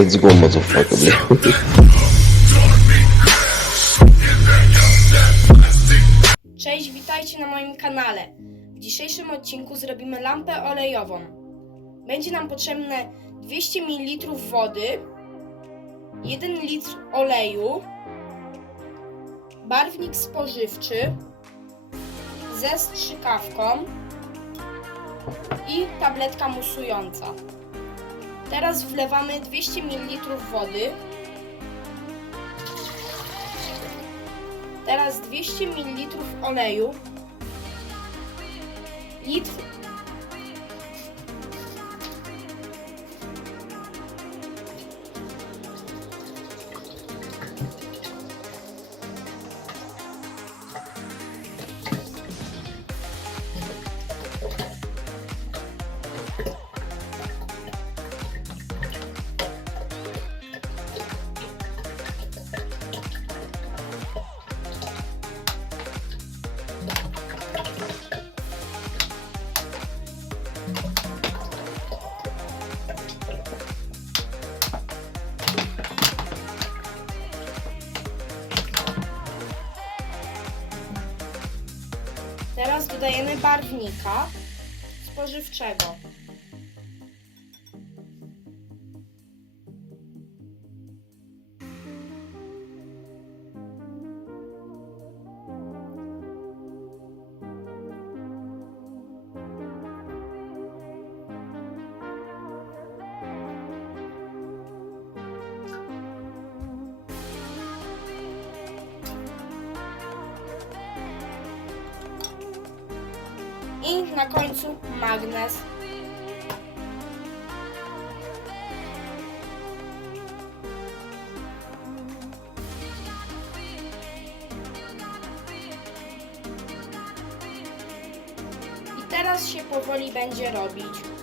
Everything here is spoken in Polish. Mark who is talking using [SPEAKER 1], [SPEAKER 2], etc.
[SPEAKER 1] Let's go, motherfucker, bля.
[SPEAKER 2] Cześć, witajcie na moim kanale. W dzisiejszym odcinku zrobimy lampę olejową. Będzie nam potrzebne 200 ml wody, 1 litr oleju, barwnik spożywczy ze strzykawką i tabletka musująca. Teraz wlewamy 200 ml wody. Teraz 200 ml oleju. Litr. Teraz dodajemy barwnika spożywczego. Na końcu magnes. I teraz się powoli będzie robić.